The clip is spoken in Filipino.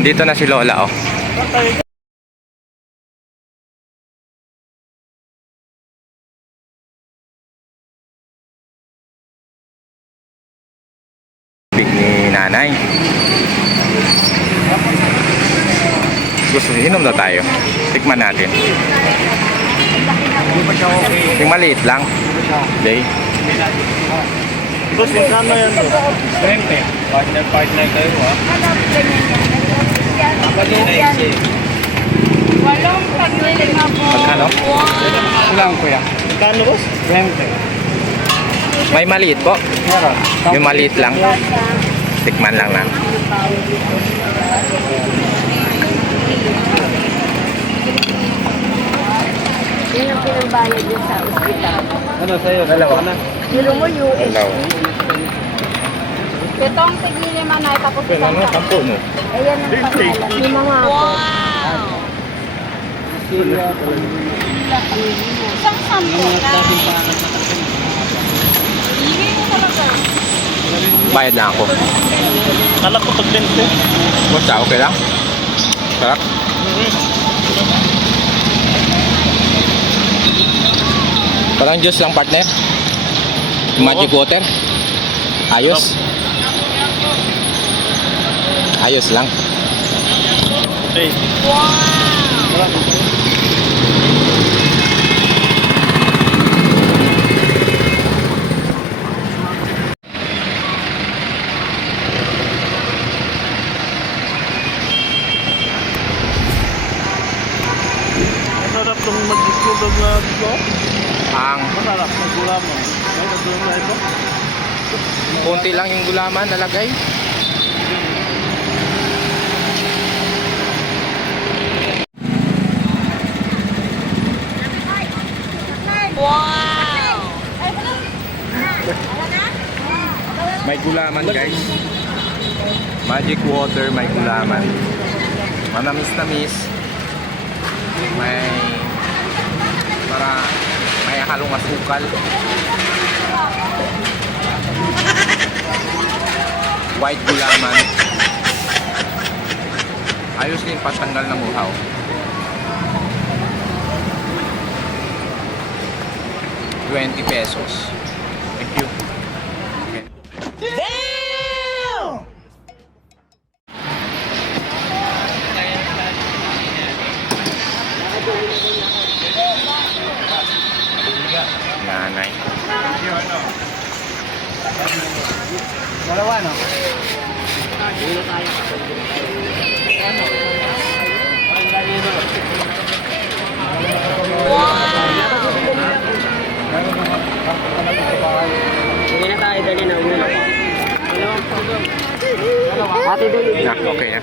Nandito na si Lola, oh. Big ni nanay. Gusto inom na tayo. Tikman natin. Okay. Yung maliit lang. Jay. Boss, magkano yan? Siyempre. Partner, partner kayo ha. Walong paglilima po. Magkano? Ilang kuya? Magkano boss? Siyempre. May maliit po. Meron. Yung maliit lang. Tikman lang na. Yun ang pinambayad niya sa ospital. 안녕하세요. Dalawa. Pero mo US. Dalawa. Itong tiglilima na tapos sa ano, sampo mo. Ayan ang pangalan. Lima nga ako. Wow! Isang sampo na. Bayad na ako. Kala ko pag-lente. Basta, okay lang? Sarap? Mm -hmm. Parang juice lang partner. Magic water. Ayos. Ayos lang. Okay. Masarap itong mag-islog na dito. Ang Masarap, nagulaman. May nagulaman na ito. konti lang yung gulaman nalagay. May gulaman guys. Magic water, may gulaman. Manamis-namis. May para may halong asukal. White gulaman. Ayos din patanggal ng uhaw. Twenty pesos. Thank you. Okay. Nanay. Dalawa, no? Hindi na tayo dali na ulo. Na, okay na.